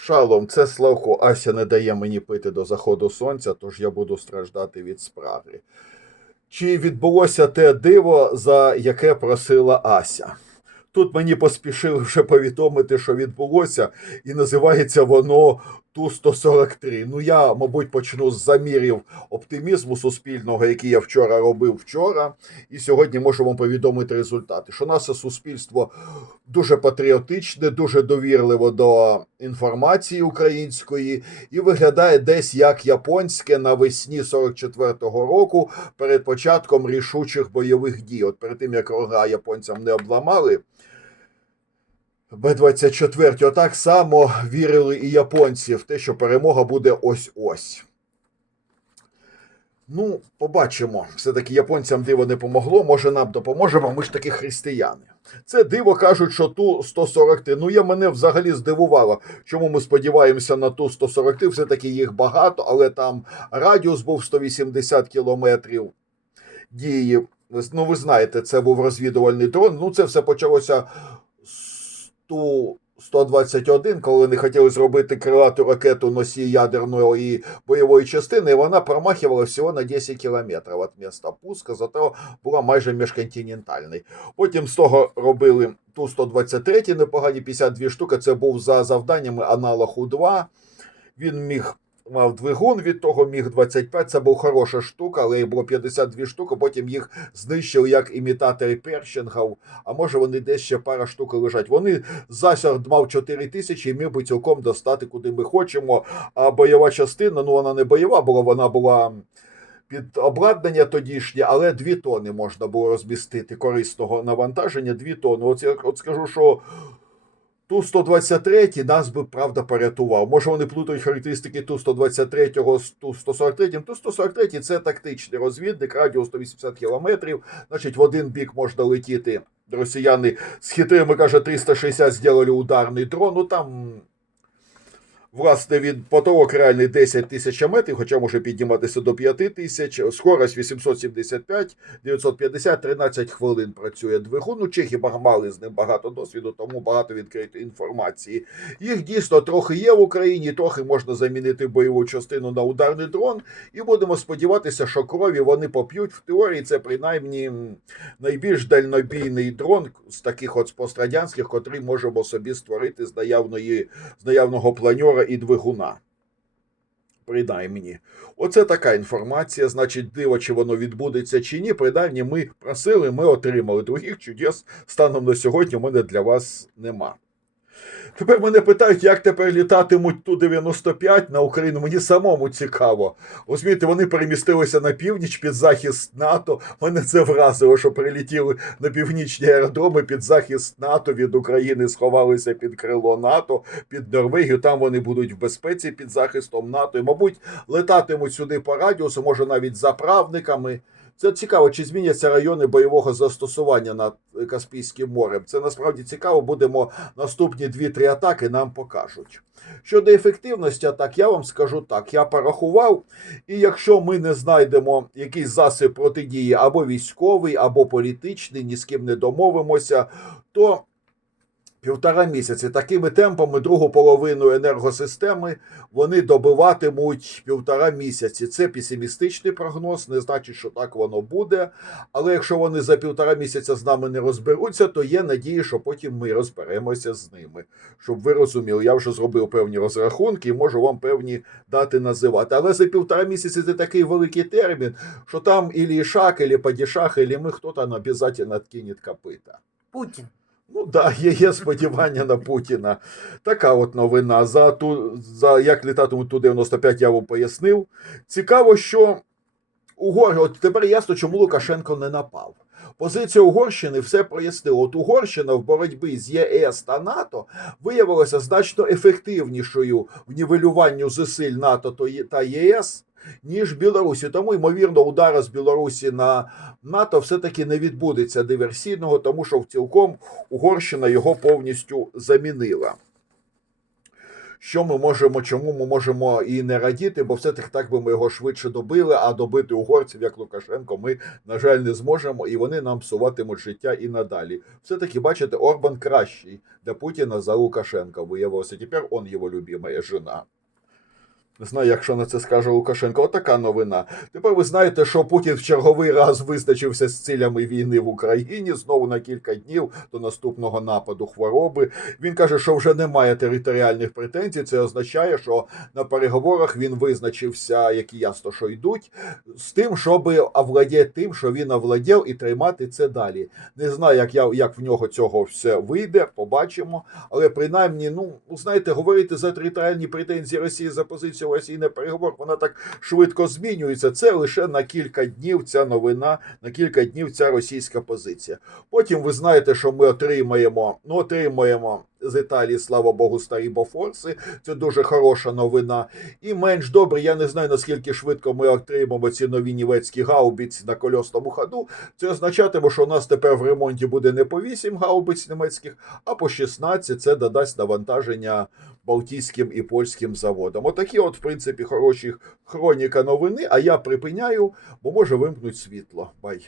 Шалом, це Славко. Ася не дає мені пити до заходу сонця, тож я буду страждати від спраги. Чи відбулося те диво, за яке просила Ася? Тут мені поспішили вже повідомити, що відбулося, і називається воно Ту-143. Ну, я, мабуть, почну з замірів оптимізму суспільного, який я вчора робив вчора, і сьогодні можу вам повідомити результати. Що наше суспільство дуже патріотичне, дуже довірливо до інформації української і виглядає десь як японське навесні 44-го року перед початком рішучих бойових дій. От перед тим як рога японцям не обламали. Б-24 отак само вірили і японці в те, що перемога буде ось-ось. Ну, побачимо. Все-таки японцям диво не помогло, може нам допоможе, бо ми ж таки християни. Це диво кажуть, що ту 143. Ну, я мене взагалі здивувало, чому ми сподіваємося на ту 143. Все-таки їх багато, але там радіус був 180 кілометрів дії. Ну, ви знаєте, це був розвідувальний дрон. Ну, це все почалося ту 121, коли не хотіли зробити крилату ракету носій ядерної і бойової частини, вона промахувала всього на 10 кілометрів від міста пуска, зато була майже міжконтинентальною. Потім з того робили ту 123 непогані 52 штуки. Це був за завданнями аналог У-2. Він міг мав двигун від того міг 25. Це був хороша штука, але їх було 52 штуки. Потім їх знищили як імітатори першингів. А може вони десь ще пара штук лежать. Вони засяг мав 4 тисячі і міг би цілком достати куди ми хочемо. А бойова частина, ну вона не бойова була, вона була. Під обладнання тодішнє, але 2 тони можна було розмістити корисного навантаження, 2 тони. От я от скажу, що ту 123 нас би правда порятував. Може вони плутають характеристики ту 123 з ту 143. Ту 143 це тактичний розвідник, радіус 180 кілометрів. Значить, в один бік можна летіти. Росіяни з хитрими, каже, 360 зробили ударний дрон. Ну там. Власне, від потолок реальний 10 тисяч метрів, хоча може підніматися до 5 тисяч. Скорость 875, 950, 13 хвилин працює двигун. Ну, чехи мали з ним багато досвіду, тому багато відкритої інформації. Їх дійсно трохи є в Україні, трохи можна замінити бойову частину на ударний дрон. І будемо сподіватися, що крові вони поп'ють. В теорії це принаймні найбільш дальнобійний дрон з таких от пострадянських, котрий можемо собі створити з наявної з наявного планьора і двигуна. Принаймні, оце така інформація. Значить, диво, чи воно відбудеться чи ні. Принаймні, ми просили, ми отримали. Других чудес станом на сьогодні у мене для вас нема. Тепер мене питають, як тепер літатимуть Ту-95 на Україну. Мені самому цікаво. Розумієте, вони перемістилися на північ під захист НАТО. Мене це вразило, що прилетіли на північні аеродроми під захист НАТО від України, сховалися під крило НАТО, під Норвегію. Там вони будуть в безпеці під захистом НАТО. І, мабуть, летатимуть сюди по радіусу, може навіть заправниками. Це цікаво, чи зміняться райони бойового застосування над Каспійським морем. Це насправді цікаво. Будемо наступні 2-3 атаки нам покажуть. Щодо ефективності атак, я вам скажу так: я порахував, і якщо ми не знайдемо якийсь засіб протидії або військовий, або політичний, ні з ким не домовимося, то півтора місяці такими темпами другу половину енергосистеми вони добиватимуть півтора місяці. Це песимістичний прогноз, не значить, що так воно буде. Але якщо вони за півтора місяця з нами не розберуться, то є надія, що потім ми розберемося з ними. Щоб ви розуміли, я вже зробив певні розрахунки і можу вам певні дати називати. Але за півтора місяці це такий великий термін, що там ілі шаг, ілі падішах, ілі ми хто там обов'язково откине копита. Путін. Ну да, є, є сподівання на Путіна. Така от новина. За ту за як літатимуть ту 95 я вам пояснив. Цікаво, що Угор, от тепер ясно, чому Лукашенко не напав. Позиція Угорщини все прояснила. От Угорщина в боротьбі з ЄС та НАТО виявилася значно ефективнішою в нівелюванні зусиль НАТО та ЄС. Ніж Білорусі, тому ймовірно, удара з Білорусі на НАТО все-таки не відбудеться диверсійного, тому що в цілком Угорщина його повністю замінила. що ми можемо, чому ми можемо і не радіти, бо все-таки так би ми його швидше добили, а добити угорців, як Лукашенко, ми, на жаль, не зможемо, і вони нам псуватимуть життя і надалі. Все-таки, бачите, Орбан кращий для Путіна за Лукашенка виявилося. Тепер он його любимая жена. Не знаю, якщо на це скаже Лукашенко. Отака новина. Тепер ви знаєте, що Путін в черговий раз визначився з цилями війни в Україні знову на кілька днів до наступного нападу хвороби. Він каже, що вже немає територіальних претензій. Це означає, що на переговорах він визначився, які ясно, що йдуть, з тим, щоб овладіти тим, що він овладів, і тримати це далі. Не знаю, як я як в нього цього все вийде, побачимо. Але принаймні, ну знаєте, говорити за територіальні претензії Росії за позицію Росії переговор, вона так швидко змінюється. Це лише на кілька днів ця новина, на кілька днів ця російська позиція. Потім ви знаєте, що ми отримаємо, ну отримаємо. З Італії, слава Богу, старі бофорси. Це дуже хороша новина. І менш добре, я не знаю наскільки швидко ми отримаємо ці нові німецькі гаубиці на кольосному ходу. Це означатиме, що у нас тепер в ремонті буде не по 8 гаубиць німецьких, а по 16. Це додасть навантаження балтійським і польським заводам. Отакі, от, в принципі, хороші хроніка новини. А я припиняю, бо може вимкнуть світло. Бай.